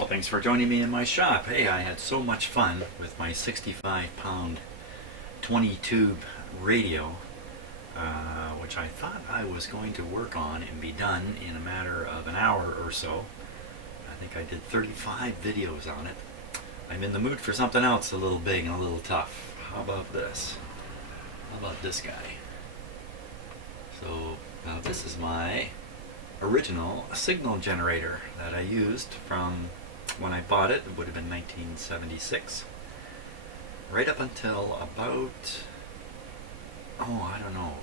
Well, thanks for joining me in my shop. Hey, I had so much fun with my 65-pound 20-tube radio, which I thought I was going to work on and be done in a matter of an hour or so. I think I did 35 videos on it. I'm in the mood for something else a little big and a little tough. How about this? How about this guy? So, now this is my original signal generator that I used from when I bought it. It would have been 1976, right up until about, I don't know,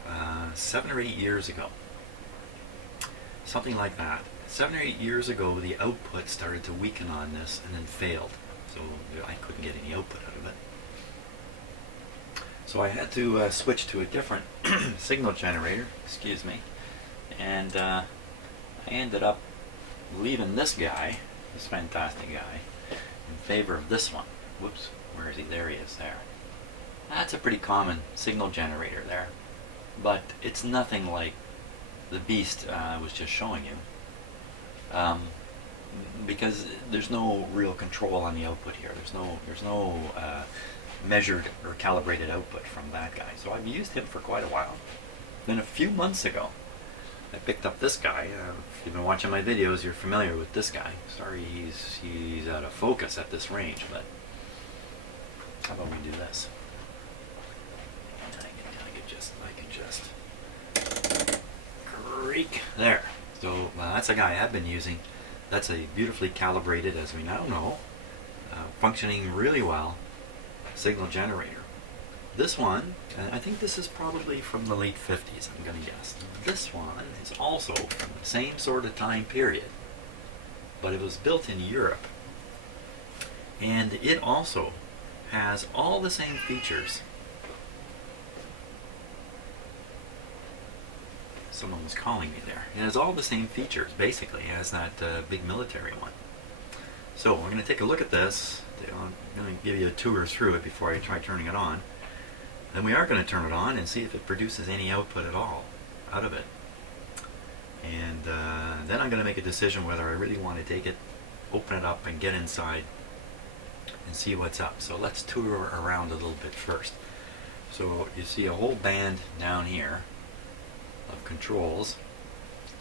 7 or 8 years ago, something like that. 7 or 8 years ago, the output started to weaken on this and then failed, so I couldn't get any output out of it. So I had to switch to a different signal generator, excuse me, and I ended up leaving this guy, this fantastic guy, in favor of this one. Whoops, where is he? There he is, there. That's a pretty common signal generator there, but it's nothing like the beast I was just showing you, because there's no real control on the output here. There's no measured or calibrated output from that guy. So I've used him for quite a while. Then a few months ago, I picked up this guy. If you've been watching my videos, you're familiar with this guy. Sorry, he's out of focus at this range, but how about we do this? I can just creak there. So that's a guy I've been using. That's a beautifully calibrated, as we now know, functioning really well signal generator. This one, I think this is probably from the late 50s, I'm going to guess. This one is also from the same sort of time period, but it was built in Europe. And it also has all the same features. Someone was calling me there. It has all the same features, basically, as that big military one. So we're going to take a look at this. I'm going to give you a tour through it before I try turning it on. Then we are going to turn it on and see if it produces any output at all out of it. And then I'm going to make a decision whether I really want to take it, open it up, and get inside and see what's up. So let's tour around a little bit first. So you see a whole band down here of controls.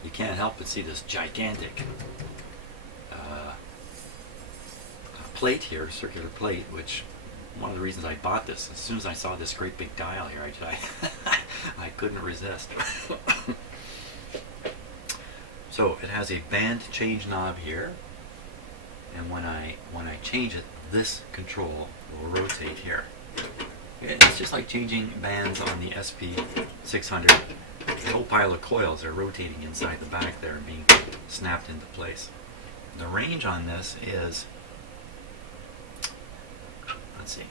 You can't help but see this gigantic plate here, circular plate, which one of the reasons I bought this, as soon as I saw this great big dial here, I couldn't resist. So it has a band change knob here, and when I change it, this control will rotate here. It's just like changing bands on the SP600. The whole pile of coils are rotating inside the back there and being snapped into place. The range on this is, let's see,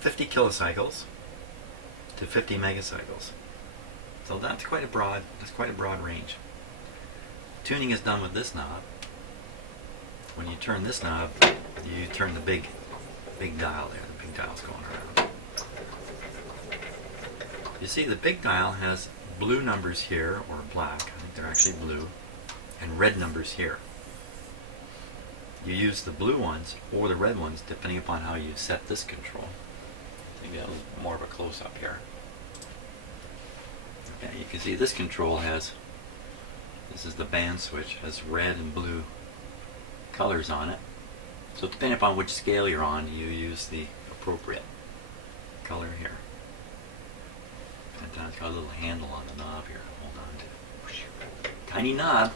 50 kilocycles to 50 megacycles. So that's quite a broad range. Tuning is done with this knob. When you turn this knob, you turn the big dial there. The big dial's going around. You see, the big dial has blue numbers here, or black. I think they're actually blue, and red numbers here. You use the blue ones or the red ones depending upon how you set this control. Maybe a little more of a close-up here. Okay, you can see this control has, this is the band switch, has red and blue colors on it. So depending upon which scale you're on, you use the appropriate color here. And it's got a little handle on the knob here to hold on to. Tiny knob,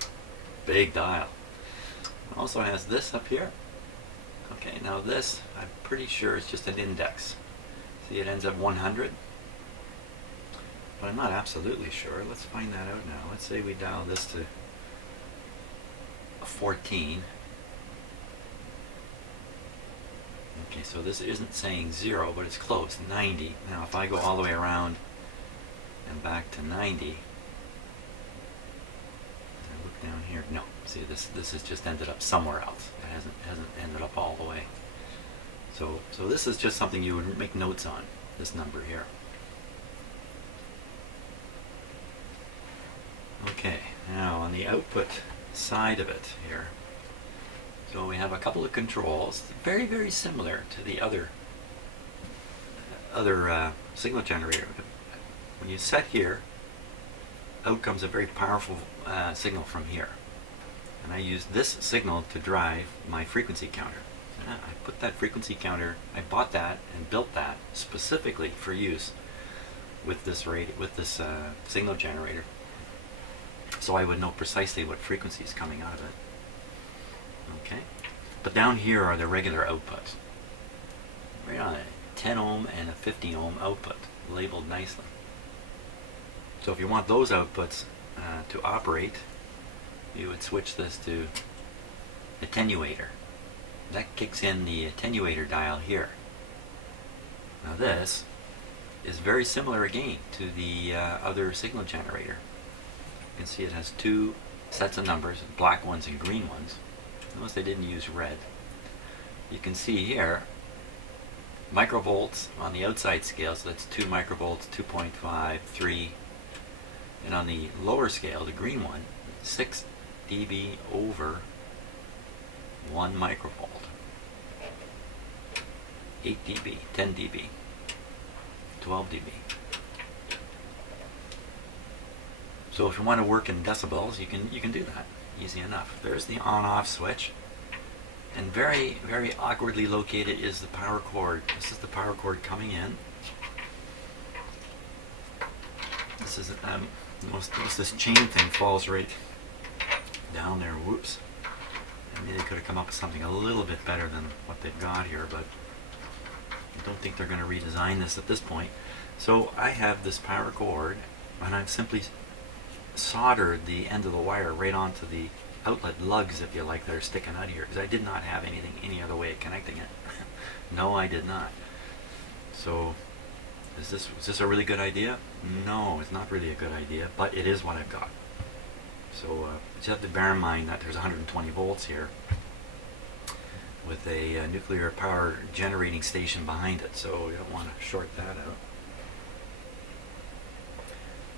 big dial. It also has this up here. Okay, now this, I'm pretty sure it's just an index. See, it ends at 100. But I'm not absolutely sure. Let's find that out now. Let's say we dial this to 14. Okay, so this isn't saying 0, but it's close, 90. Now if I go all the way around and back to 90, I look down here, no, see this has just ended up somewhere else. It hasn't ended up all the way. So this is just something you would make notes on, this number here. Okay, now on the output side of it here, So we have a couple of controls, very, very similar to the other signal generator. When you set here, out comes a very powerful signal from here. And I use this signal to drive my frequency counter. I put that frequency counter, I bought that and built that specifically for use with this signal generator, so I would know precisely what frequency is coming out of it. Okay, but down here are the regular outputs. Right on a 10 ohm and a 50 ohm output, labeled nicely. So if you want those outputs to operate, you would switch this to attenuator. That kicks in the attenuator dial here. Now this is very similar again to the other signal generator. You can see it has two sets of numbers, black ones and green ones. Notice they didn't use red. You can see here microvolts on the outside scale, so that's 2 microvolts, 2.5, 3. And on the lower scale, the green one, 6 dB over 1 microvolt. 8 dB, 10 dB, 12 dB. So if you want to work in decibels, you can do that. Easy enough. There's the on-off switch. And very, very awkwardly located is the power cord. This is the power cord coming in. This is most this chain thing falls right down there. Whoops. Maybe they could have come up with something a little bit better than what they've got here, but I don't think they're going to redesign this at this point. So I have this power cord, and I've simply soldered the end of the wire right onto the outlet lugs, if you like, that are sticking out here, because I did not have anything any other way of connecting it. No, I did not. So was this a really good idea? No, it's not really a good idea, but it is what I've got. So just have to bear in mind that there's 120 volts here with a nuclear power generating station behind it, so you don't want to short that out.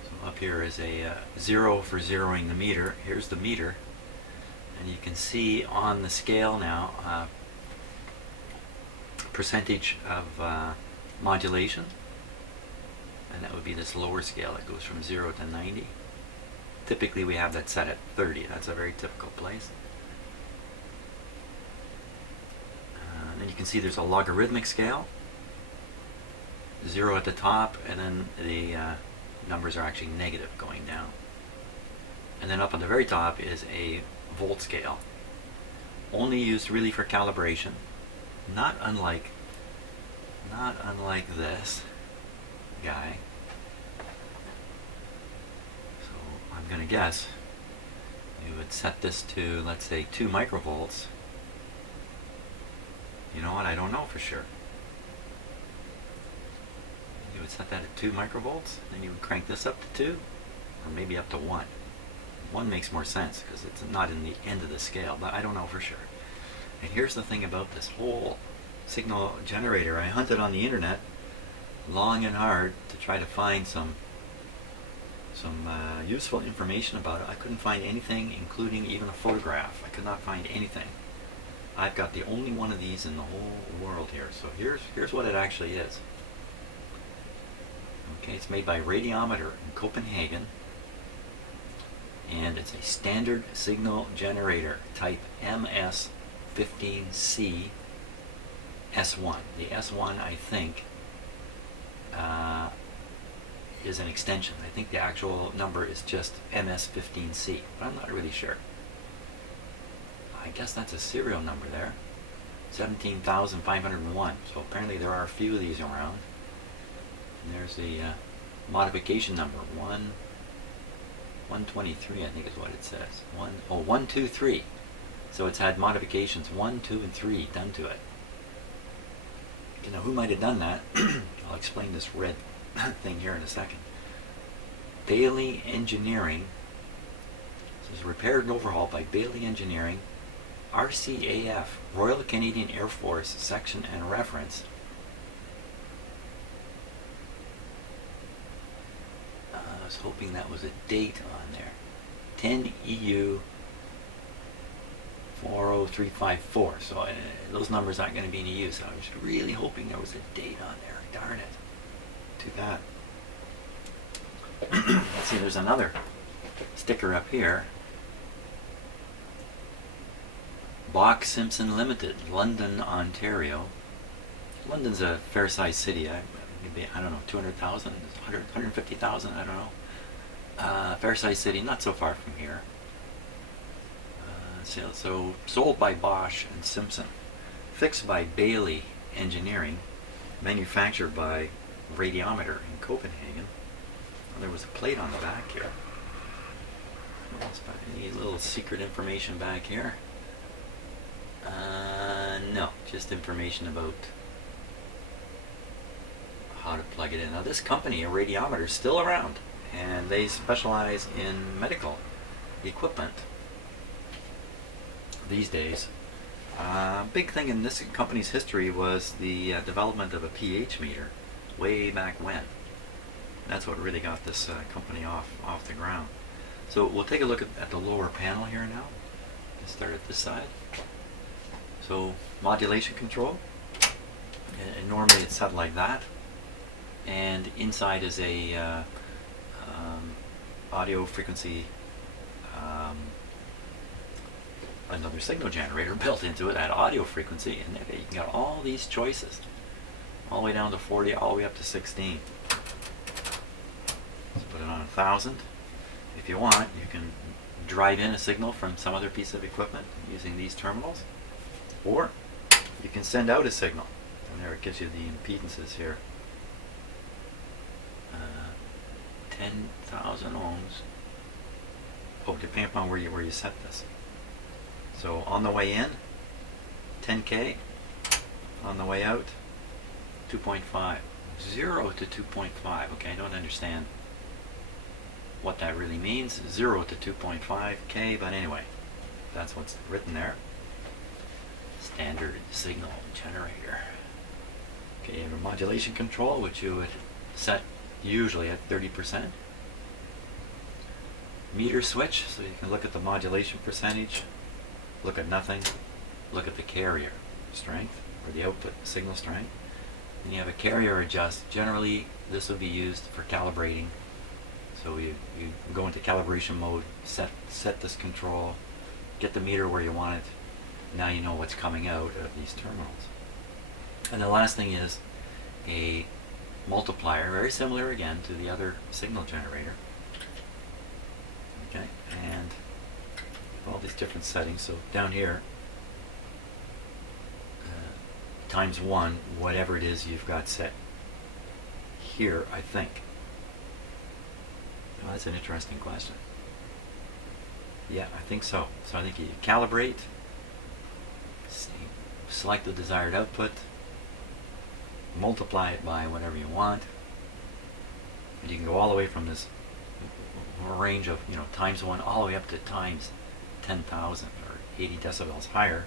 So up here is a 0 for zeroing the meter. Here's the meter, and you can see on the scale now percentage of modulation, and that would be this lower scale that goes from 0 to 90. Typically we have that set at 30. That's a very typical place. Then you can see there's a logarithmic scale. 0 at the top, and then the numbers are actually negative going down. And then up on the very top is a volt scale. Only used really for calibration. Not unlike this guy. So I'm going to guess you would set this to, let's say, 2 microvolts. You know what? I don't know for sure. You would set that at 2 microvolts, then you would crank this up to 2, or maybe up to 1. 1 makes more sense because it's not in the end of the scale, but I don't know for sure. And here's the thing about this whole signal generator. I hunted on the internet long and hard to try to find some useful information about it. I couldn't find anything, including even a photograph. I could not find anything. I've got the only one of these in the whole world here. So here's what it actually is. Okay, it's made by Radiometer in Copenhagen, and it's a standard signal generator type MS15c S1. The S1, I think, is an extension. I think the actual number is just MS15c, but I'm not really sure. I guess that's a serial number there. 17,501. So apparently there are a few of these around. And there's the modification number, 123, I think is what it says. 123. So it's had modifications 1, 2, and 3 done to it. You know who might have done that? I'll explain this red thing here in a second. Bailey Engineering. This is repaired and overhauled by Bailey Engineering, RCAF, Royal Canadian Air Force Section and Reference. I was hoping that was a date on there. 10 EU 40354. So those numbers aren't going to be any use. I was really hoping there was a date on there. Darn it. Too bad. Let's see, there's another sticker up here. Bach Simpson Limited, London, Ontario. London's a fair-sized city. Maybe, I don't know, 200,000, 150,000, I don't know. Fair-sized city, not so far from here. So sold by Bosch and Simpson, fixed by Bailey Engineering, manufactured by Radiometer in Copenhagen. Well, there was a plate on the back here. Any little secret information back here? No, just information about how to plug it in. Now this company, a Radiometer, is still around, and they specialize in medical equipment these days. Big thing in this company's history was the development of a pH meter way back when. That's what really got this company off the ground. So we'll take a look at the lower panel here now. Let's start at this side. So modulation control, and normally it's set like that, and inside is a audio frequency, another signal generator built into it at audio frequency, and there you can get all these choices, all the way down to 40, all the way up to 16. Let's put it on 1,000. If you want, you can drive in a signal from some other piece of equipment using these terminals, or you can send out a signal, and there it gives you the impedances here. 10,000 ohms. Oh, depending upon where you set this. So on the way in, 10K. On the way out, 2.5. 0 to 2.5. Okay, I don't understand what that really means. 0 to 2.5K, but anyway, that's what's written there. Standard signal generator. Okay, you have a modulation control, which you would set usually at 30%. Meter switch, so you can look at the modulation percentage, look at nothing, look at the carrier strength, or the output signal strength. Then you have a carrier adjust. Generally, this will be used for calibrating. So you go into calibration mode, set this control, get the meter where you want it. Now you know what's coming out of these terminals. And the last thing is a multiplier, very similar again to the other signal generator. Okay, and all these different settings. So down here, times 1, whatever it is you've got set here, I think. Well, that's an interesting question. Yeah, I think so. So I think you calibrate, select the desired output, multiply it by whatever you want, and you can go all the way from this range of, times 1 all the way up to times 10,000 or 80 decibels higher.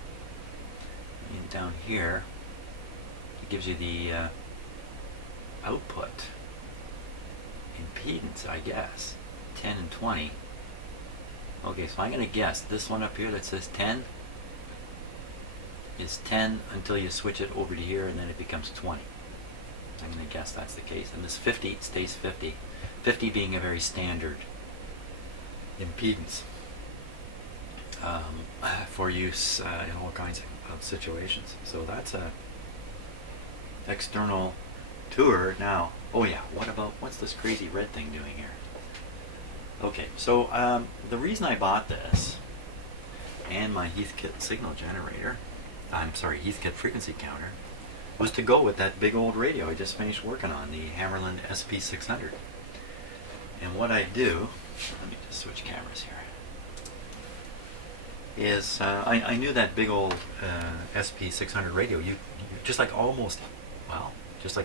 And down here, it gives you the output impedance, I guess, 10 and 20. Okay, so I'm going to guess this one up here that says 10 is 10 until you switch it over to here, and then it becomes 20. I'm going to guess that's the case. And this 50 stays 50. 50 being a very standard impedance for use in all kinds of situations. So that's a external tour. Now, oh yeah, what's this crazy red thing doing here? Okay, so the reason I bought this and my Heathkit signal generator, Heathkit frequency counter, was to go with that big old radio I just finished working on, the Hammerland SP600. And what I do, let me just switch cameras here, is I knew that big old SP600 radio, just like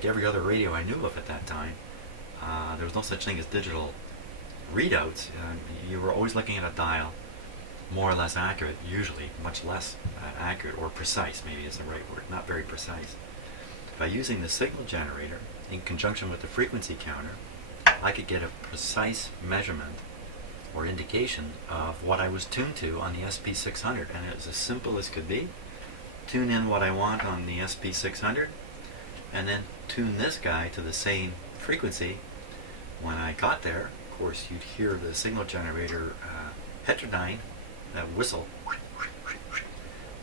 every other radio I knew of at that time, there was no such thing as digital readouts. You were always looking at a dial, more or less accurate, usually much less accurate, or precise maybe is the right word, not very precise. By using the signal generator in conjunction with the frequency counter, I could get a precise measurement or indication of what I was tuned to on the SP600, and it was as simple as could be. Tune in what I want on the SP600, and then tune this guy to the same frequency. When I got there, of course, you'd hear the signal generator heterodyne, that whistle.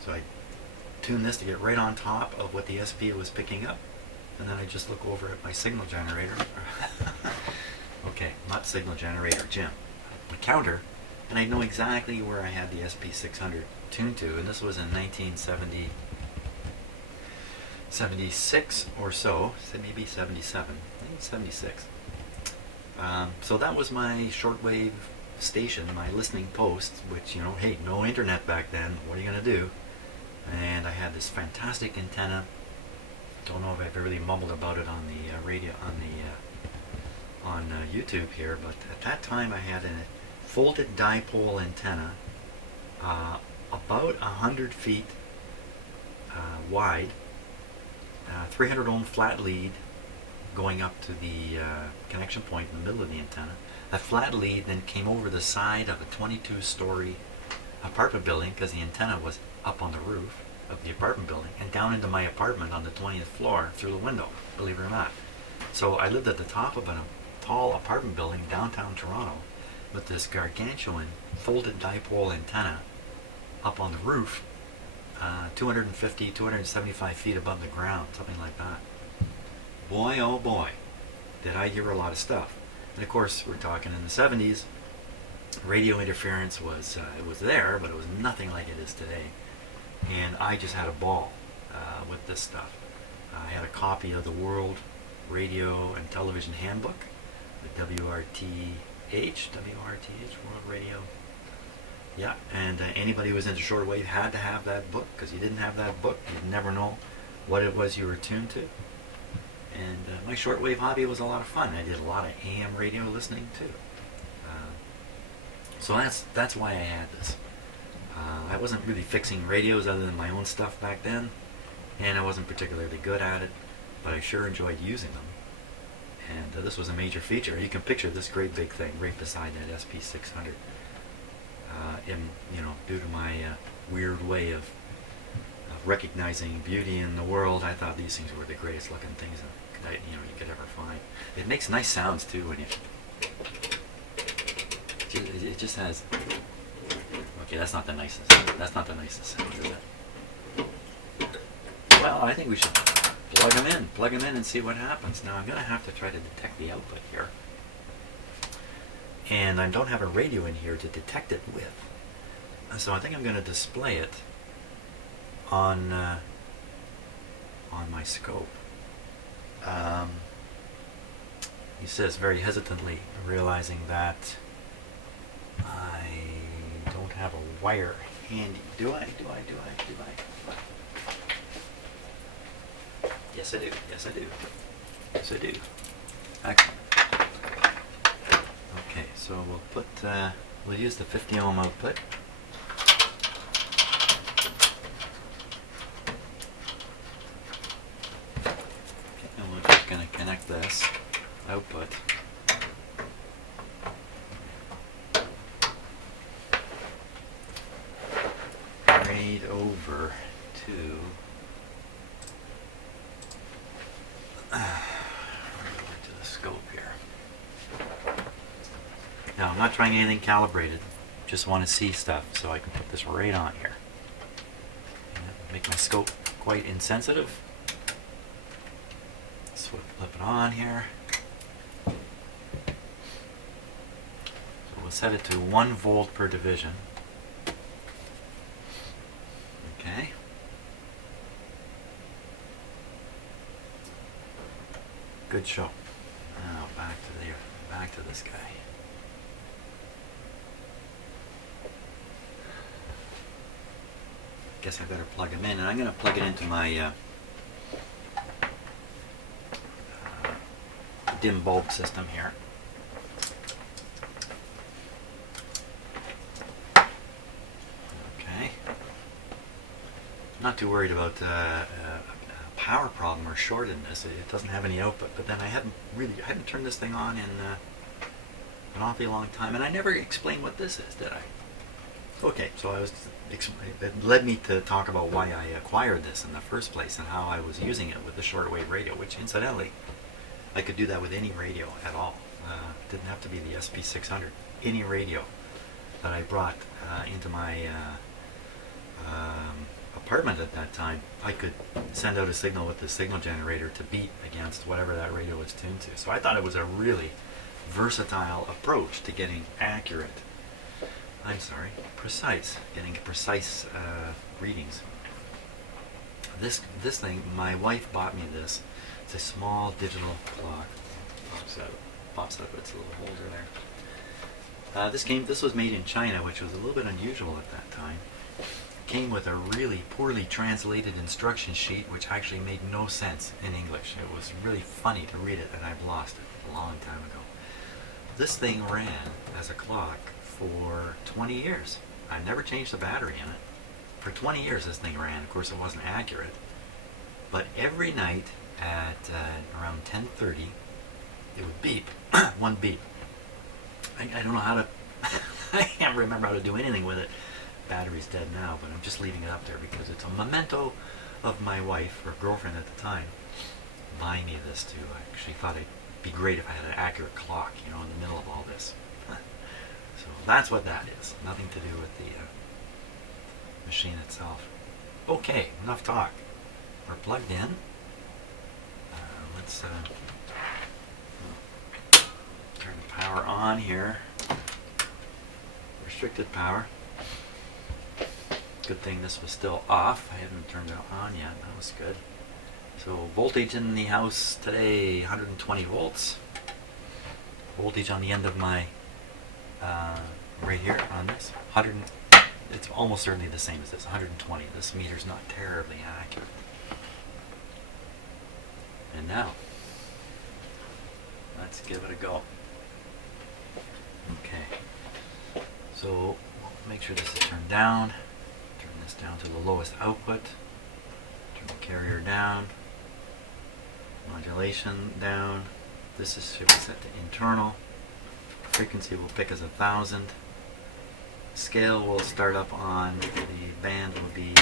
So I tuned this to get right on top of what the SP was picking up, and then I just look over at my signal generator. Okay, not signal generator, Jim. My counter, and I know exactly where I had the SP600 tuned to, and this was in 1976 or so, maybe 77, maybe 76. So that was my shortwave station, my listening post, which, you know, hey, no internet back then, what are you going to do? And I had this fantastic antenna. Don't know if I've really mumbled about it on the radio, on YouTube here, but at that time I had a folded dipole antenna about 100 feet wide, 300 ohm flat lead going up to the connection point in the middle of the antenna. That flat lead then came over the side of a 22-story apartment building, because the antenna was up on the roof of the apartment building, and down into my apartment on the 20th floor through the window, believe it or not. So I lived at the top of a tall apartment building downtown Toronto with this gargantuan folded dipole antenna up on the roof, 250, 275 feet above the ground, something like that. Boy, oh boy, did I hear a lot of stuff. And of course, we're talking in the 70s, radio interference was it was there, but it was nothing like it is today. And I just had a ball with this stuff. I had a copy of the World Radio and Television Handbook, the WRTH, World Radio. Yeah, and anybody who was into shortwave had to have that book, because you didn't have that book, you'd never know what it was you were tuned to. And my shortwave hobby was a lot of fun. I did a lot of AM radio listening too. So that's why I had this. I wasn't really fixing radios other than my own stuff back then, and I wasn't particularly good at it, but I sure enjoyed using them. And this was a major feature. You can picture this great big thing right beside that SP600. Due to my weird way of recognizing beauty in the world, I thought these things were the greatest looking things that you could ever find. It makes nice sounds too when you. It just has. Okay, that's not the nicest. That's not the nicest sound, is it? Well, I think we should plug them in and see what happens. Now I'm going to have to try to detect the output here, and I don't have a radio in here to detect it with. So I think I'm going to display it on my scope. He says very hesitantly, realizing that I don't have a wire handy. Do I? Yes, I do. Excellent. Okay, so we'll use the 50 ohm output. Okay, and we're just going to connect this output right over to the scope here. Now I'm not trying anything calibrated, just want to see stuff, so I can put this right on here. Make my scope quite insensitive. Flip it on here. So we'll set it to 1 volt per division. Okay. Good show. Now back to this guy. Guess I better plug him in, and I'm going to plug it into my dim bulb system here. Okay. Not too worried about a power problem or short in this. It doesn't have any output, but then I hadn't turned this thing on in an awfully long time, and I never explained what this is, did I? Okay, so it led me to talk about why I acquired this in the first place and how I was using it with the shortwave radio, which incidentally, I could do that with any radio at all. Didn't have to be the SP600. Any radio that I brought into my apartment at that time, I could send out a signal with the signal generator to beat against whatever that radio was tuned to. So I thought it was a really versatile approach to getting getting precise readings. This thing, my wife bought me this. It's a small digital clock. Pops up its little holder there. This was made in China, which was a little bit unusual at that time. Came with a really poorly translated instruction sheet, which actually made no sense in English. It was really funny to read it, and I've lost it a long time ago. This thing ran as a clock for 20 years. I never changed the battery in it. For 20 years this thing ran. Of course it wasn't accurate, but every night at around 10:30 it would beep. One beep. I don't know how to I can't remember how to do anything with it. Battery's dead now, but I'm just leaving it up there because it's a memento of my wife, or girlfriend at the time, buying me this too. I actually thought it'd be great if I had an accurate clock, in the middle of all this. So that's what that is. Nothing to do with the machine itself. Okay, enough talk. We're plugged in. Let's turn the power on here. Restricted power. Good thing this was still off. I haven't turned it on yet. That was good. So voltage in the house today, 120 volts. Voltage on the end of my right here on this, it's almost certainly the same as this, 120. This meter's not terribly accurate. And now, let's give it a go. Okay. So make sure this is turned down. Turn this down to the lowest output. Turn the carrier down. Modulation down. This should be set to internal. Frequency will pick as 1,000. Scale will start up on the band will be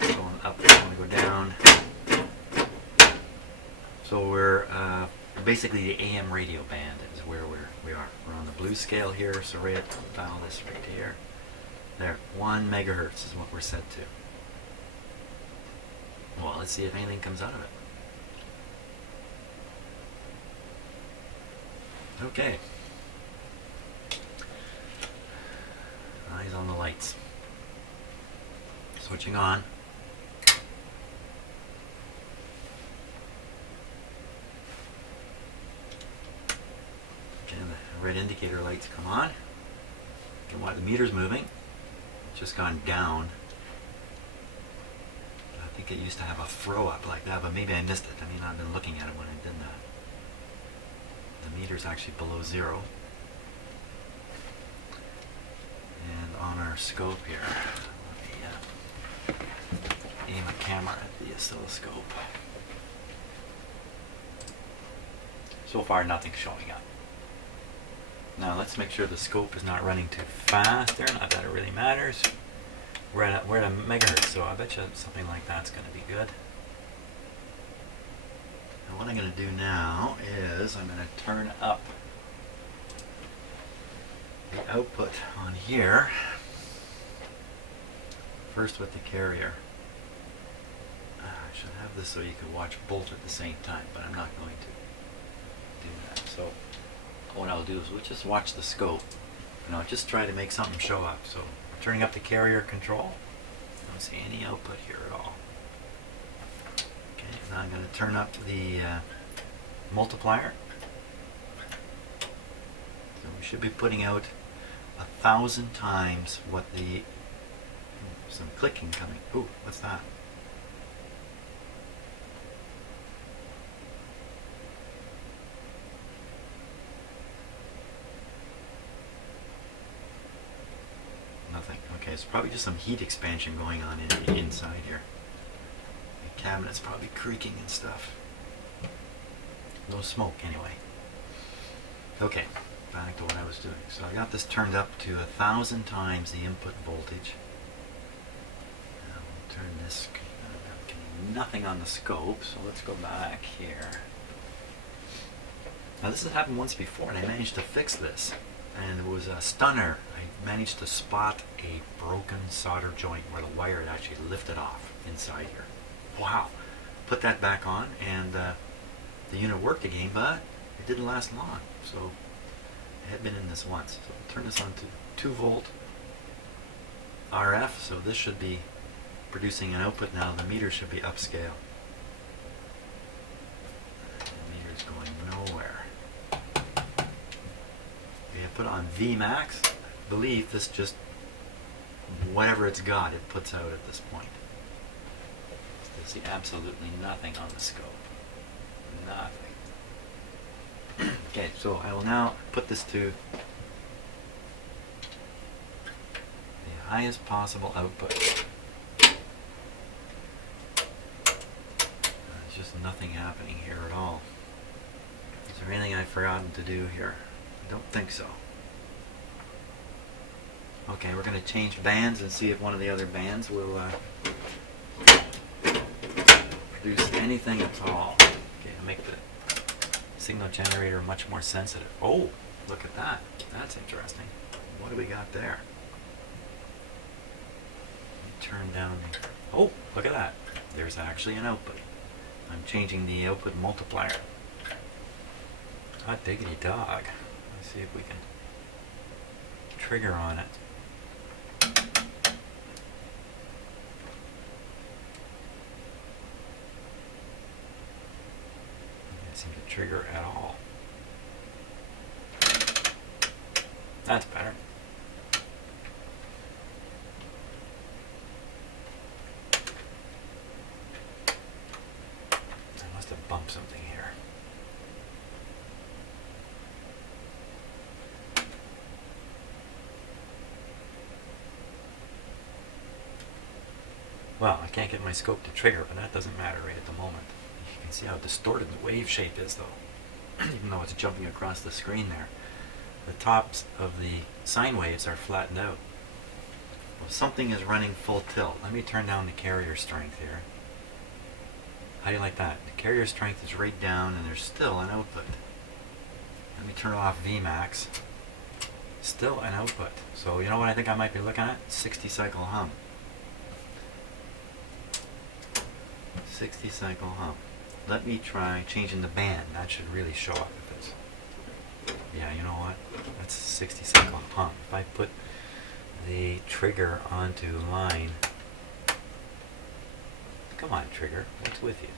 going up, going to go down. So we're basically the AM radio band is where we are. We're on the blue scale here, so right dial this right here. There, 1 megahertz is what we're set to. Well, let's see if anything comes out of it. Okay. Eyes on the lights. Switching on. Okay, the red indicator lights come on. And what the meter's moving. It's just gone down. I think it used to have a throw up like that, but maybe I missed it. I mean, I've been looking at it when I did that. The meter's actually below 0. And on our scope here, let me aim a camera at the oscilloscope. So far, nothing's showing up. Now let's make sure the scope is not running too fast there. Not that it really matters. We're at a megahertz, so I bet you something like that's going to be good. And what I'm going to do now is I'm going to turn up the output on here. First with the carrier. I should have this so you can watch both at the same time, but I'm not going to do that. So what I'll do is we'll just watch the scope. And I'll just try to make something show up. So turning up the carrier control. I don't see any output here at all. Okay, now I'm going to turn up the multiplier. So we should be putting out 1,000 times what the... some clicking coming. Ooh, what's that? Nothing. Okay, it's probably just some heat expansion going on in the inside here. The cabinet's probably creaking and stuff. No smoke anyway. Okay, back to what I was doing. So I got this turned up to 1,000 times the input voltage. Now we'll turn this, I'm getting nothing on the scope, so let's go back here. Now this has happened once before and I managed to fix this. And it was a stunner. I managed to spot a broken solder joint where the wire had actually lifted off inside here. Wow. Put that back on and the unit worked again, but it didn't last long. So I had been in this once. So I'll turn this on to 2 volt RF. So this should be producing an output now. The meter should be upscale. The meter's going nowhere. Put on Vmax. I believe this just, whatever it's got, it puts out at this point. There's see absolutely nothing on the scope. Nothing. Okay, so I will now put this to the highest possible output. There's just nothing happening here at all. Is there anything I've forgotten to do here? I don't think so. Okay, we're going to change bands and see if one of the other bands will produce anything at all. Okay, I'll make the signal generator much more sensitive. Oh, look at that. That's interesting. What do we got there? Let me turn down the... Oh, look at that. There's actually an output. I'm changing the output multiplier. Hot diggity dog. Let's see if we can trigger on it. Doesn't seem to trigger at all. That's better. I must have bumped something here. Well, I can't get my scope to trigger, but that doesn't matter right at the moment. You can see how distorted the wave shape is, though, even though it's jumping across the screen there. The tops of the sine waves are flattened out. Well, something is running full tilt. Let me turn down the carrier strength here. How do you like that? The carrier strength is right down, and there's still an output. Let me turn off Vmax. Still an output. So you know what I think I might be looking at? 60 cycle hum. 60 cycle hum. Let me try changing the band. That should really show up if it's... Yeah, you know what? That's 60 cycle hum. If I put the trigger onto line... Come on, trigger. What's with you?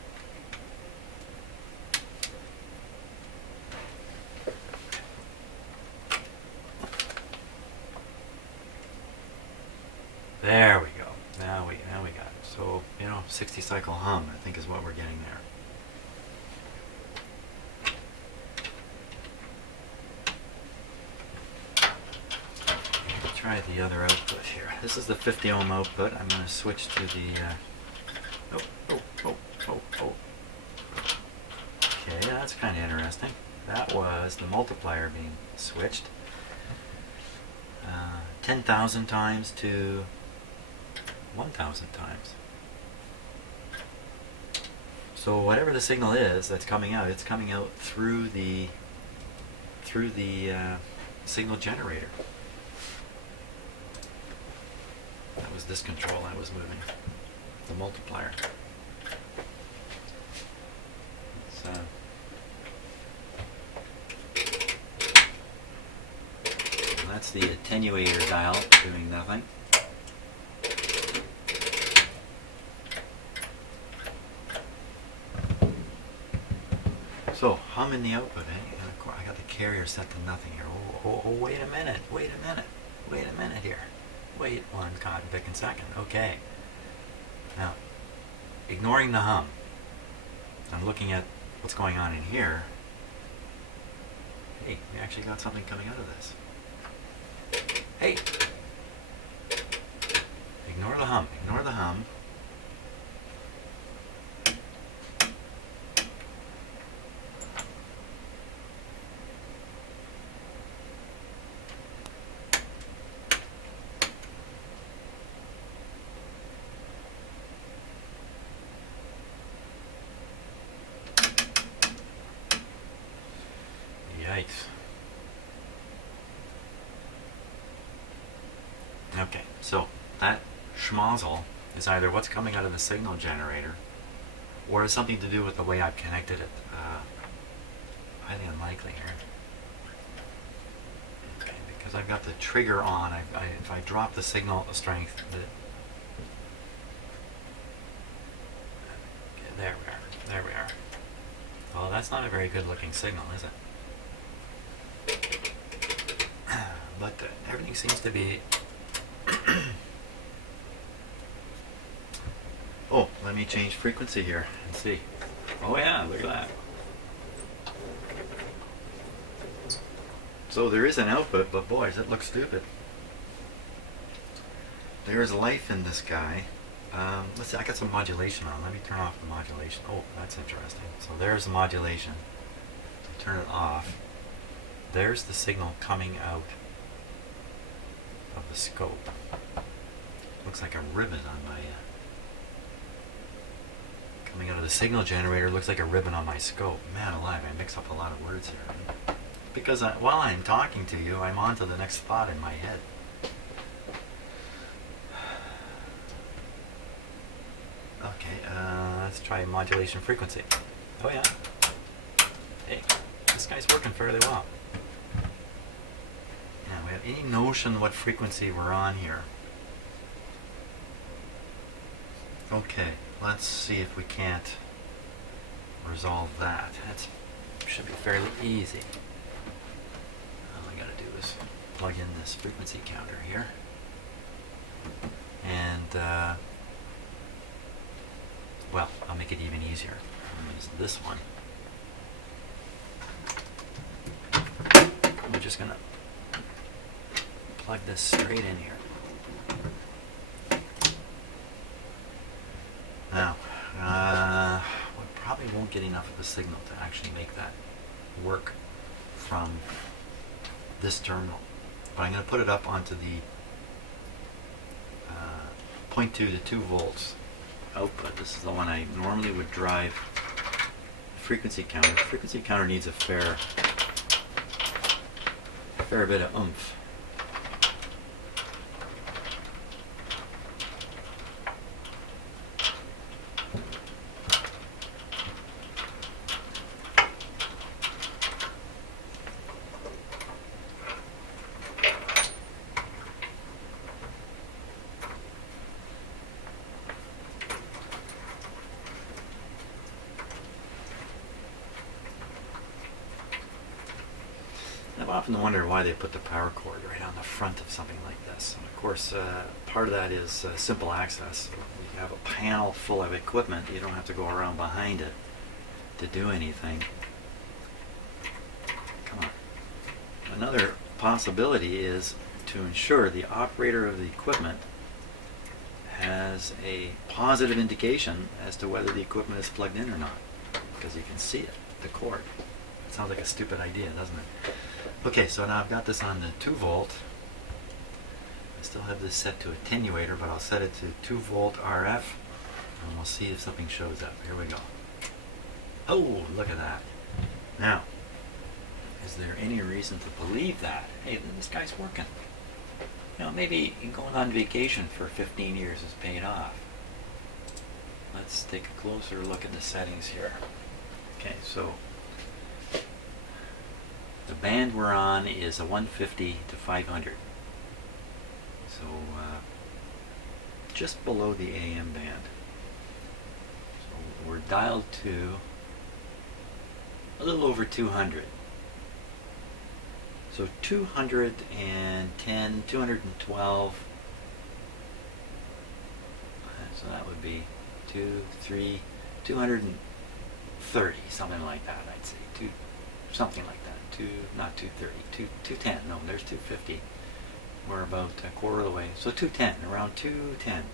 There we go. Now we got it. So, you know, 60 cycle hum, I think, is what we're getting there. Try the other output here. This is the 50 ohm output. I'm going to switch to the... Okay, that's kind of interesting. That was the multiplier being switched. 10,000 times to 1,000 times. So whatever the signal is that's coming out, it's coming out through the signal generator. That was this control I was moving, the multiplier. That's the attenuator dial doing nothing. So, hum in the output, eh? And of course, I got the carrier set to nothing here. Oh, wait a minute here. Wait 1 cotton second. Okay. Now, ignoring the hum, I'm looking at what's going on in here. Hey, we actually got something coming out of this. Hey! Ignore the hum. Ignore the hum. Okay, so that schmozzle is either what's coming out of the signal generator or it's something to do with the way I've connected it. Highly unlikely here. Okay, because I've got the trigger on, if I drop the signal strength, there we are. There we are. Well, that's not a very good looking signal, is it? But everything seems to be... Oh, let me change frequency here and see. Oh yeah, look at that. So there is an output, but boys, it looks stupid. There's life in this guy. Let's see, I got some modulation on. Let me turn off the modulation. Oh, that's interesting. So there's the modulation. Turn it off. There's the signal coming out of the scope. Looks like a ribbon on my... coming out of the signal generator looks like a ribbon on my scope. Man alive, I mix up a lot of words here. Because while I'm talking to you, I'm on to the next thought in my head. Okay, let's try modulation frequency. Oh yeah. Hey, this guy's working fairly well. Now, we have any notion what frequency we're on here? Okay, let's see if we can't resolve that. That should be fairly easy. All I gotta do is plug in this frequency counter here. And, well, I'll make it even easier. I'll use this one. We're just gonna plug this straight in here. Now, we probably won't get enough of the signal to actually make that work from this terminal. But I'm going to put it up onto the 0.2 to 2 volts output. This is the one I normally would drive frequency counter. The frequency counter needs a fair bit of oomph. I've often wondered why they put the power cord right on the front of something like this. And of course, part of that is simple access. You have a panel full of equipment, you don't have to go around behind it to do anything. Come on. Another possibility is to ensure the operator of the equipment has a positive indication as to whether the equipment is plugged in or not, because you can see it, the cord. It sounds like a stupid idea, doesn't it? Okay, so now I've got this on the 2 volt. I still have this set to attenuator, but I'll set it to 2 volt RF, and we'll see if something shows up. Here we go. Oh, look at that. Now, is there any reason to believe that? Hey, this guy's working. You know, maybe going on vacation for 15 years has paid off. Let's take a closer look at the settings here. Okay, so the band we're on is a 150 to 500. So just below the AM band. So we're dialed to a little over 200. So 210, 212. So that would be 230, something like that, I'd say. Something like that. Not 230, 210. No, there's 250. We're about a quarter of the way. So 210, around 210.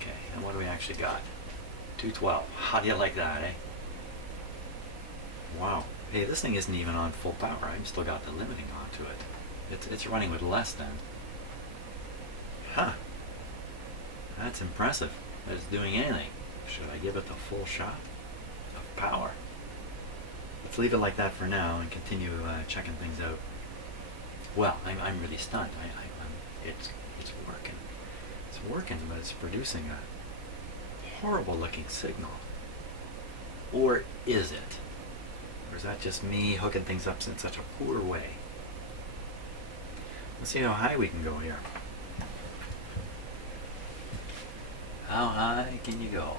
Okay, and what do we actually got? 212. How do you like that, eh? Wow. Hey, this thing isn't even on full power. I've still got the limiting onto it. It's running with less than. Huh. That's impressive. That it's doing anything. Should I give it the full shot of power? Let's leave it like that for now and continue checking things out. well, I'm really stunned. It's working. It's working, but it's producing a horrible looking signal. Or is it? Or is that just me hooking things up in such a poor way? Let's see how high we can go here. How high can you go?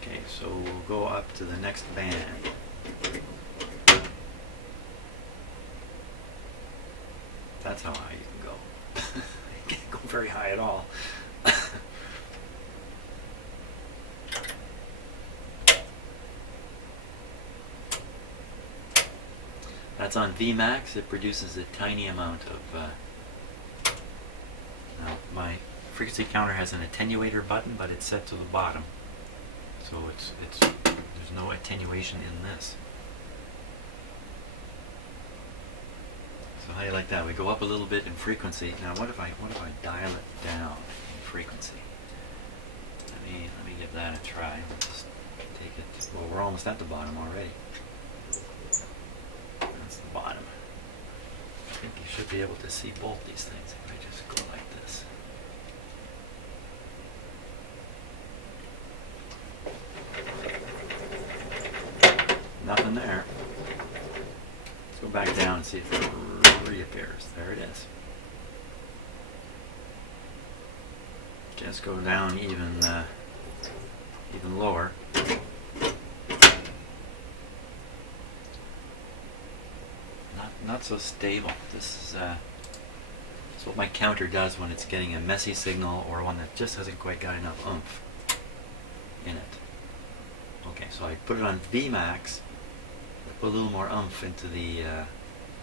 Okay, so we'll go up to the next band. That's how high you can go. You can't go very high at all. That's on Vmax. It produces a tiny amount of... now, my frequency counter has an attenuator button, but it's set to the bottom. So there's no attenuation in this. So how do you like that? We go up a little bit in frequency. Now what if I dial it down in frequency? Let me give that a try. Just take it. Well, we're almost at the bottom already. That's the bottom. I think you should be able to see both these things if I just go like this. Nothing there. Let's go back down and see if it reappears. There it is. Just go down even lower. Not so stable. This is what my counter does when it's getting a messy signal or one that just hasn't quite got enough oomph in it. Okay, so I put it on Vmax. Put a little more oomph into the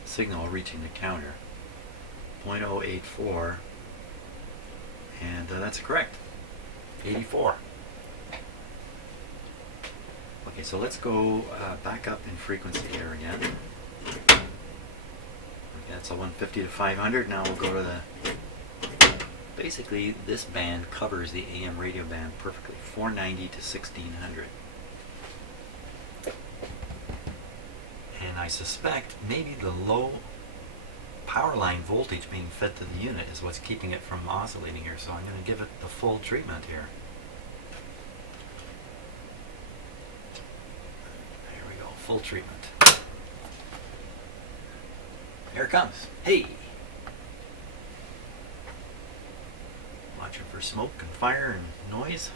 signal reaching the counter. 0.084, and that's correct. 84. Okay, so let's go back up in frequency here again. Okay, that's a 150 to 500. Now we'll go to the... Basically, this band covers the AM radio band perfectly. 490 to 1600. And I suspect maybe the low power line voltage being fed to the unit is what's keeping it from oscillating here. So I'm going to give it the full treatment here. There we go, full treatment. Here it comes. Hey! Watching for smoke and fire and noise.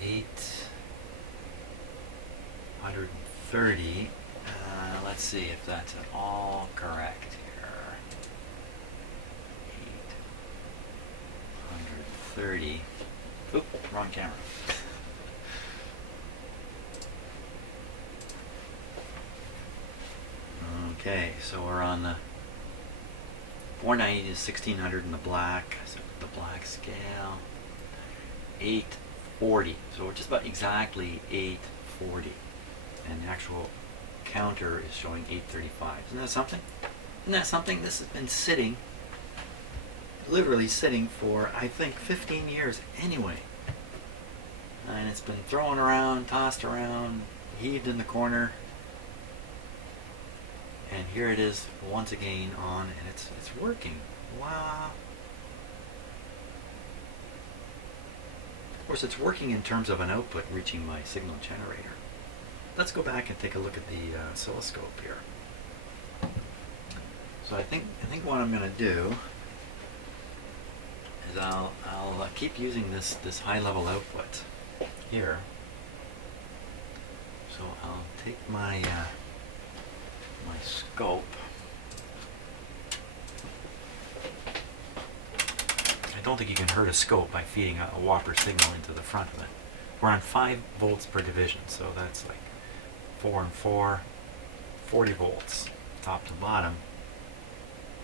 830. Let's see if that's at all correct here. 830. Oop, wrong camera. Okay, so we're on the 490 to 1600 in the black. So the black scale. 840. So we're just about exactly 840. And the actual counter is showing 835. Isn't that something? Isn't that something? This has been sitting, literally sitting for, I think, 15 years anyway. And it's been thrown around, tossed around, heaved in the corner. And here it is once again on, and it's working. Wow. Of course, it's working in terms of an output reaching my signal generator. Let's go back and take a look at the oscilloscope here. So I think what I'm going to do is I'll keep using this high level output here. So I'll take my my scope. I don't think you can hurt a scope by feeding a whopper signal into the front of it. We're on 5 volts per division, so that's like 4 and 4, 40 volts, top to bottom.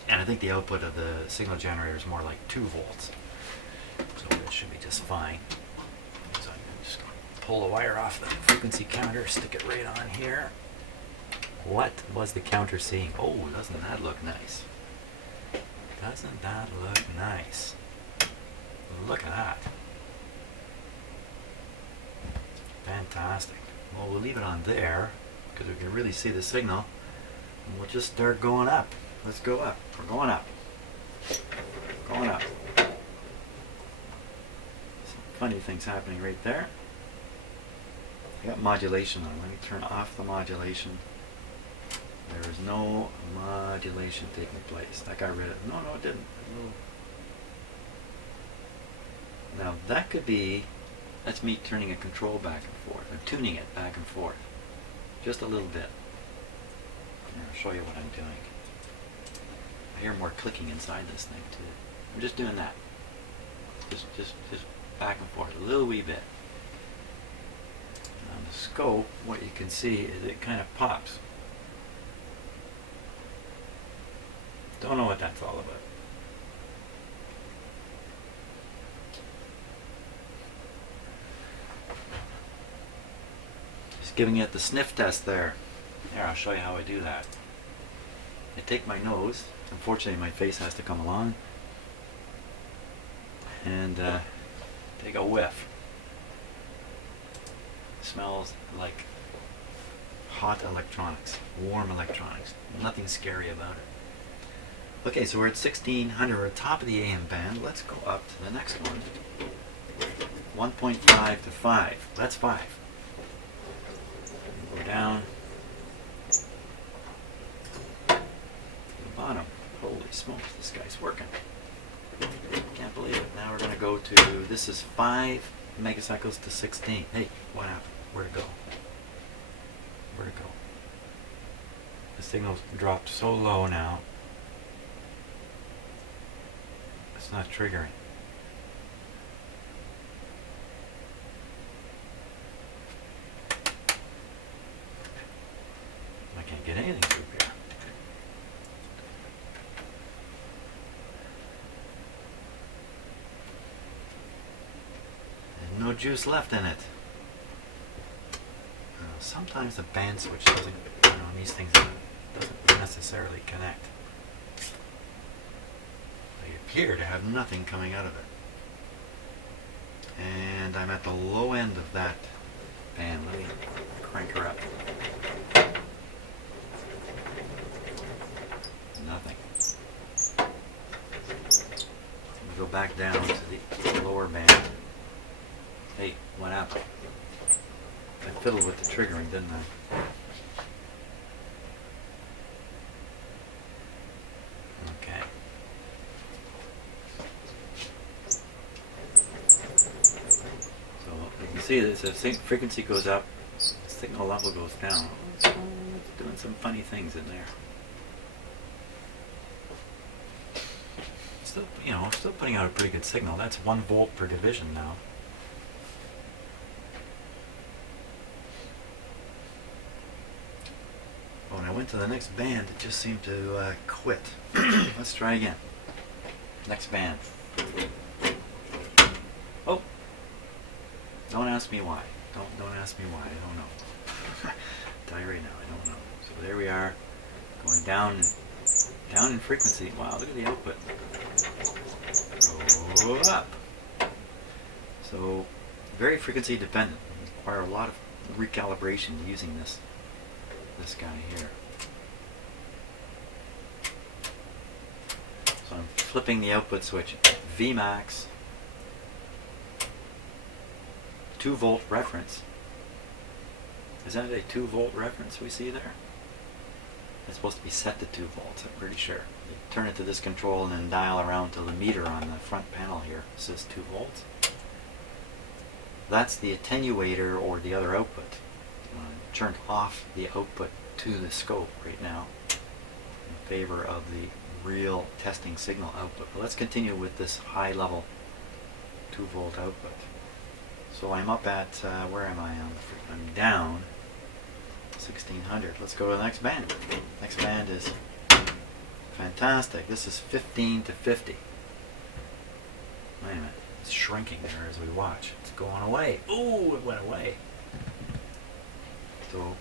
And I think the output of the signal generator is more like 2 volts. So it should be just fine. So I'm going to just pull the wire off the frequency counter, stick it right on here. What was the counter seeing? Oh, doesn't that look nice? Doesn't that look nice? Look at that. Fantastic. Well, we'll leave it on there. because we can really see the signal. And we'll just start going up. Let's go up. We're going up. Going up. Some funny things happening right there. I got modulation on. Let me turn off the modulation. There is no modulation taking place. That got rid of it. No, it didn't. Now that could be, that's me turning a control back and forth. I'm tuning it back and forth. Just a little bit. Here, I'll show you what I'm doing. I hear more clicking inside this thing too. I'm just doing that. Just back and forth a little wee bit. On the scope, what you can see is it kind of pops. Don't know what that's all about. Just giving it the sniff test there. Here, I'll show you how I do that. I take my nose, unfortunately my face has to come along, and take a whiff. It smells like hot electronics, warm electronics. Nothing scary about it. Okay, so we're at 1600, we're at top of the AM band. Let's go up to the next one. 1.5 to 5. That's 5. Go down to the bottom. Holy smokes, this guy's working. Can't believe it. Now we're going to go to, this is 5 megacycles to 16. Hey, what happened? Where'd it go? Where'd it go? The signal's dropped so low now. It's not triggering. I can't get anything through here. There's no juice left in it. Sometimes the band switch doesn't, these things doesn't necessarily connect. They appear to have nothing coming out of it. And I'm at the low end of that band. Let me crank her up. Nothing. We go back down to the lower band. Hey, what happened? I fiddled with the triggering, didn't I? Okay. So you can see that the frequency goes up, the signal level goes down. It's doing some funny things in there. Still, still putting out a pretty good signal. That's 1 volt per division now. When I went to the next band, it just seemed to quit. Let's try again. Next band. Oh! Don't ask me why. Don't ask me why. I don't know. Tell you right now, I don't know. So there we are, going down in frequency. Wow, look at the output. Go up. So very frequency dependent. Require a lot of recalibration using this guy here. So I'm flipping the output switch. Vmax, 2 volt reference. Is that a 2 volt reference we see there? It's supposed to be set to 2 volts, I'm pretty sure. You turn it to this control and then dial around to the meter on the front panel here. It says 2 volts. That's the attenuator or the other output. Turned off the output to the scope right now in favor of the real testing signal output. But let's continue with this high level 2 volt output. So I'm up at, where am I on the frequency? I'm down 1600. Let's go to the next band. Next band is fantastic. This is 15 to 50. Wait a minute. It's shrinking there as we watch. It's going away. Ooh, it went away. So,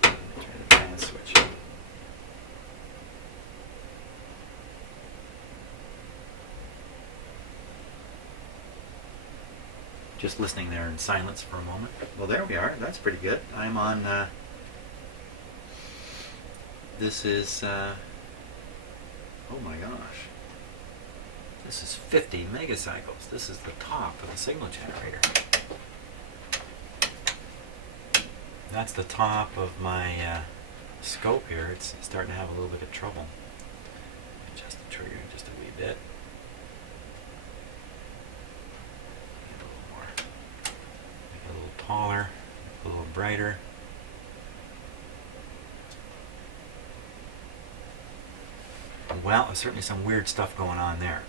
turn the band switch. Just listening there in silence for a moment. Well, there we are. That's pretty good. I'm on This is, oh my gosh, this is 50 megacycles. This is the top of the signal generator. That's the top of my scope here. It's starting to have a little bit of trouble. Adjust the trigger just a wee bit. Get a little more. Make it a little taller, a little brighter. Well, there's certainly some weird stuff going on there.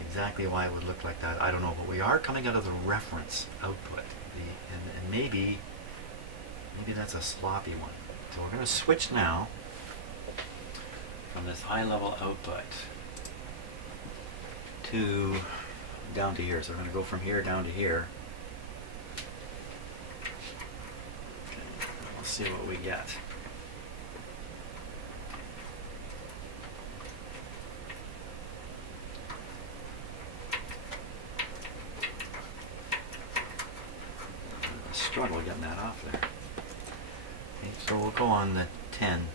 Exactly why it would look like that, I don't know, but we are coming out of the reference output. And maybe that's a sloppy one. So we're going to switch now from this high level output to down to here. So we're going to go from here down to here. Okay, let's see what we get. Struggle getting that off there. Okay, so we'll go on the 10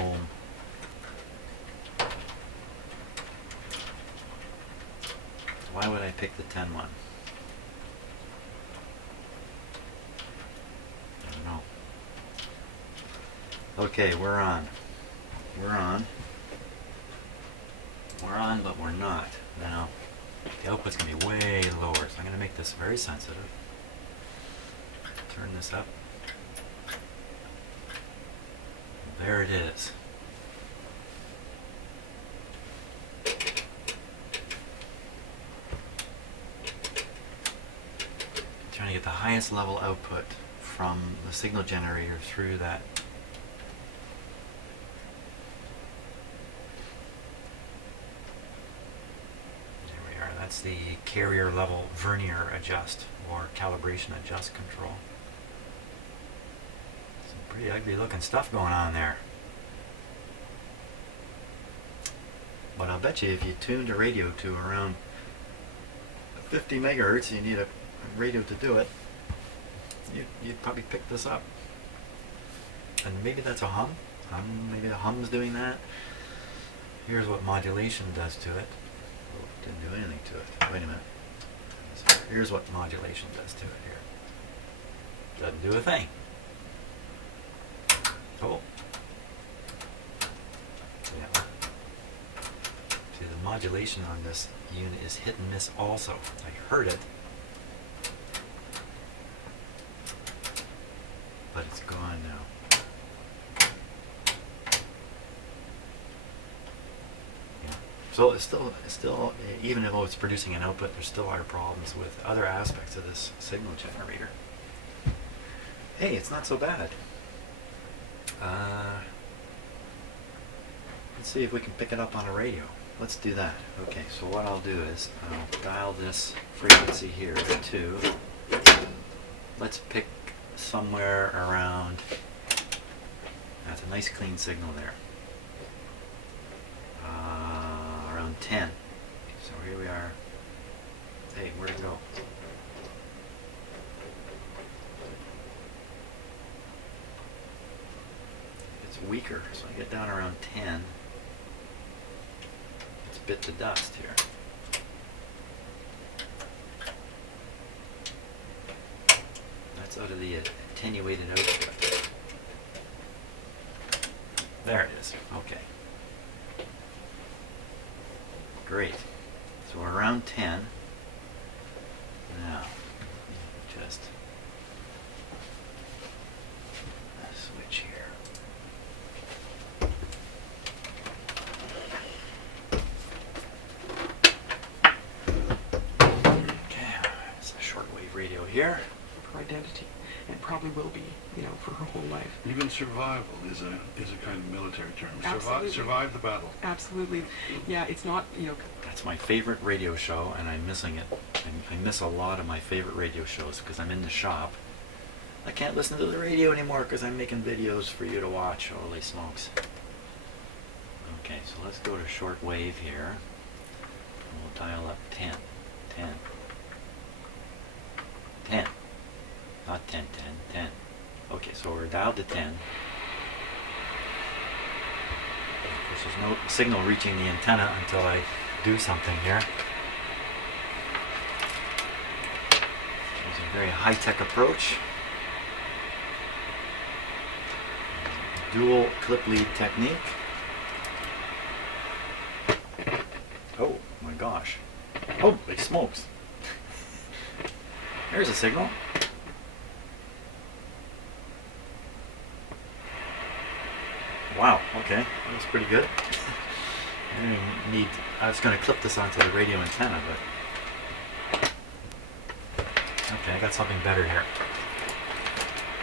ohm. Why would I pick the 10 one? I don't know. Okay, we're on. We're on, but we're not. Now, the output's going to be way lower, so I'm going to make this very sensitive. Turn this up. There it is. Trying to get the highest level output from the signal generator through that. That's the carrier level vernier adjust or calibration adjust control. Some pretty ugly looking stuff going on there. But I'll bet you if you tuned a radio to around 50 megahertz, you need a radio to do it, you'd probably pick this up. And maybe that's a hum. Maybe the hum's doing that. Here's what modulation does to it. Didn't do anything to it. Wait a minute. So here's what modulation does to it here. Doesn't do a thing. Oh. Yeah. See, the modulation on this unit is hit and miss also. I heard it, but it's gone now. So it's still, even though it's producing an output, there still are problems with other aspects of this signal generator. Hey, it's not so bad. Let's see if we can pick it up on a radio. Let's do that. Okay, so what I'll do is I'll dial this frequency here to, let's pick somewhere around, that's a nice clean signal there. 10. So here we are. Hey, where'd it go? It's weaker, so I get down around 10. It's bit to dust here. That's out of the attenuated output. There it is. Okay. Great. So we're around 10. Now, just switch here. Okay, it's a shortwave radio here. Her identity, and probably will be, for her whole life. Even survival is a kind of military term. Survive the battle. Absolutely. Yeah, it's not, That's my favorite radio show, and I'm missing it. I miss a lot of my favorite radio shows because I'm in the shop. I can't listen to the radio anymore because I'm making videos for you to watch. Holy smokes. Okay, so let's go to shortwave here. And we'll dial up 10. 10. 10. Not 10, 10, 10. Okay, so we're dialed to 10. Of course, there's no signal reaching the antenna until I do something here. It's a very high-tech approach. Dual clip lead technique. Oh my gosh. Holy smokes. There's a signal. Wow, okay, that was pretty good. I was going to clip this onto the radio antenna, but okay, I got something better here.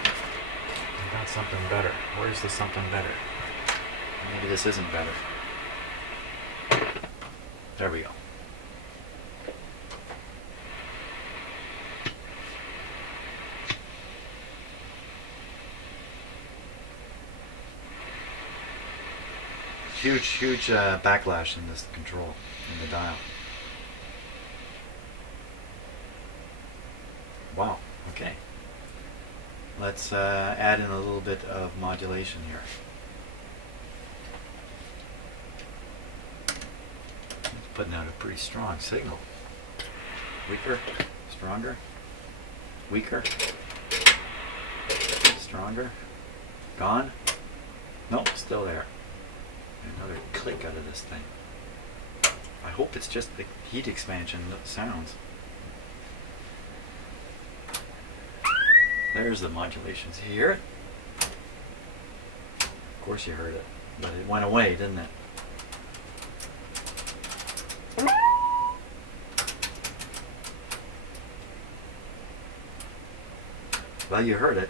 I got something better. Where's the something better? Maybe this isn't better. There we go. Huge backlash in this control, in the dial. Wow, okay. Let's add in a little bit of modulation here. It's putting out a pretty strong signal. Weaker, stronger, weaker, stronger, gone. Nope, still there. Another click out of this thing. I hope it's just the heat expansion that sounds. There's the modulation. So you hear it? Of course you heard it, but it went away, didn't it? Well, you heard it.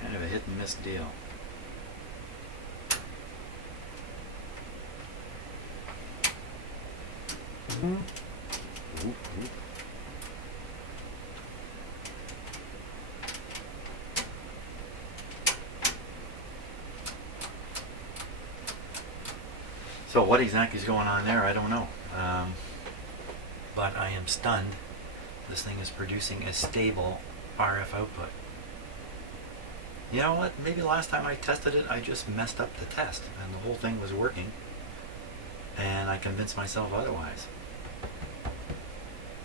Kind of a hit and miss deal. Ooh, ooh. So what exactly is going on there, I don't know. But I am stunned. This thing is producing a stable RF output. You know what? Maybe last time I tested it, I just messed up the test and the whole thing was working. And I convinced myself otherwise.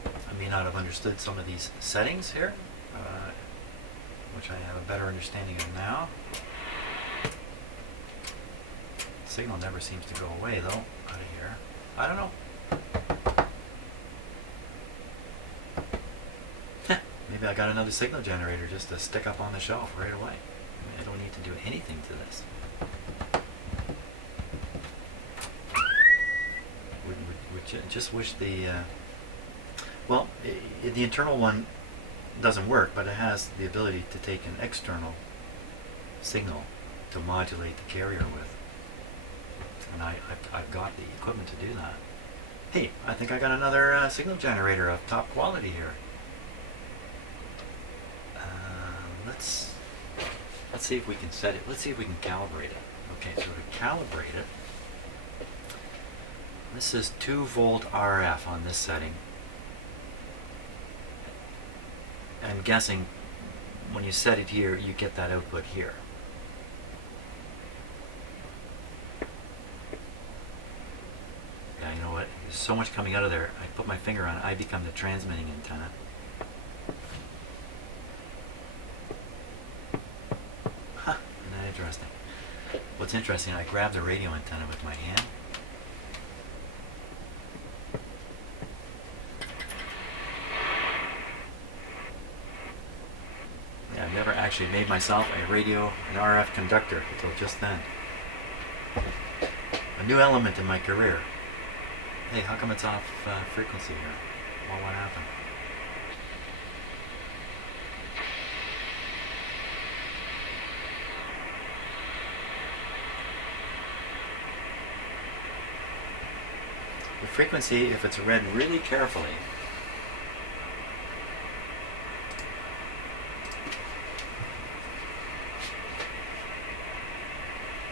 I may not have understood some of these settings here, which I have a better understanding of now. The signal never seems to go away though, out of here. I don't know. Maybe I got another signal generator just to stick up on the shelf right away. I don't need to do anything to this. Would just wish the well, the internal one doesn't work, but it has the ability to take an external signal to modulate the carrier with, and I've got the equipment to do that. Hey, I think I got another signal generator of top quality here. Let's see if we can set it. Let's see if we can calibrate it. Okay, so to calibrate it, this is 2 volt RF on this setting. I'm guessing when you set it here, you get that output here. Yeah, you know what? There's so much coming out of there. I put my finger on it, I become the transmitting antenna. Huh, isn't that interesting? What's interesting, I grab the radio antenna with my hand. Yeah, I've never actually made myself a radio, an RF conductor until just then. A new element in my career. Hey, how come it's off frequency here? Well, what happened? The frequency, if it's read really carefully,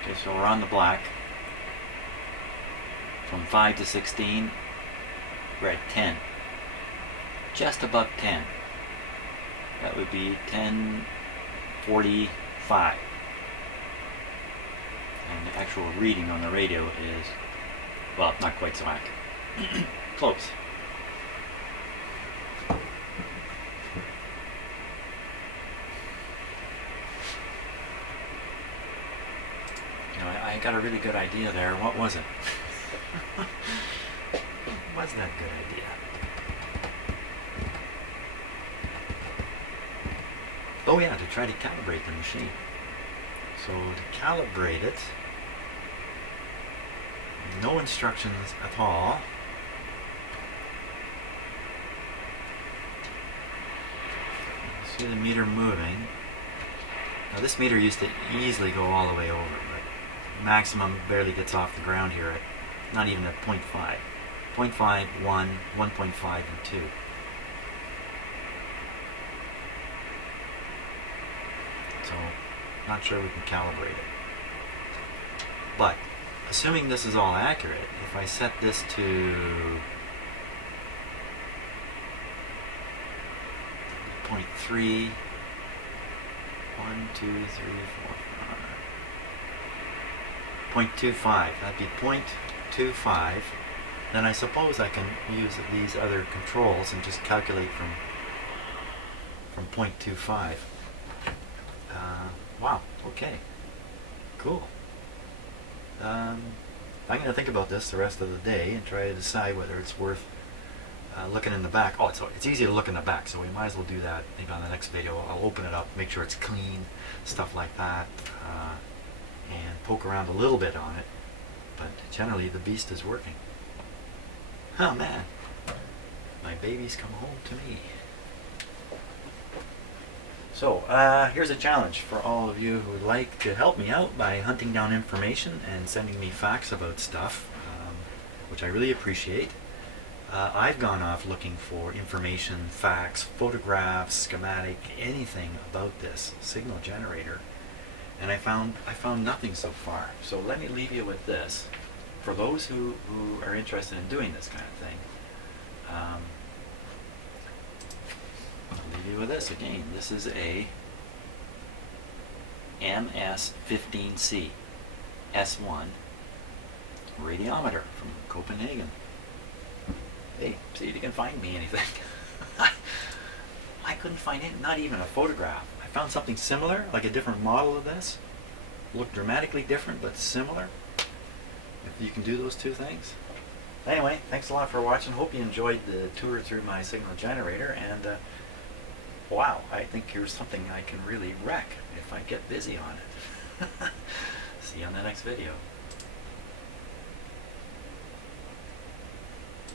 okay, so we're on the black from 5 to 16. we're at 10. Just above 10. That would be 10:45. And the actual reading on the radio is, well, not quite so accurate. Close. You know, I got a really good idea there. What was it? What was that good idea? Oh yeah, to try to calibrate the machine. So to calibrate it, no instructions at all. See the meter moving. Now this meter used to easily go all the way over, but maximum barely gets off the ground here at not even at 0.5. 0.5, 1, 1.5, and 2. So, not sure we can calibrate it. But, assuming this is all accurate, if I set this to 0.3, 1, 2, 3, 4, 0.25, that'd be 0.25. Then I suppose I can use these other controls and just calculate from 0.25. Wow, okay, cool. I'm going to think about this the rest of the day and try to decide whether it's worth looking in the back. Oh, it's easy to look in the back, so we might as well do that maybe on the next video. I'll open it up, make sure it's clean, stuff like that, and poke around a little bit on it. But generally the beast is working. Oh man, my baby's come home to me. So, here's a challenge for all of you who would like to help me out by hunting down information and sending me facts about stuff, which I really appreciate. I've gone off looking for information, facts, photographs, schematic, anything about this signal generator, and I found nothing so far. So let me leave you with this. For those who are interested in doing this kind of thing, I'll leave you with this again. This is a MS15c S1 radiometer from Copenhagen. Hey, see if you can find me anything. I couldn't find it, not even a photograph. I found something similar, like a different model of this. Looked dramatically different, but similar. If you can do those two things. Anyway, thanks a lot for watching. Hope you enjoyed the tour through my signal generator, and wow, I think here's something I can really wreck if I get busy on it. See you on the next video.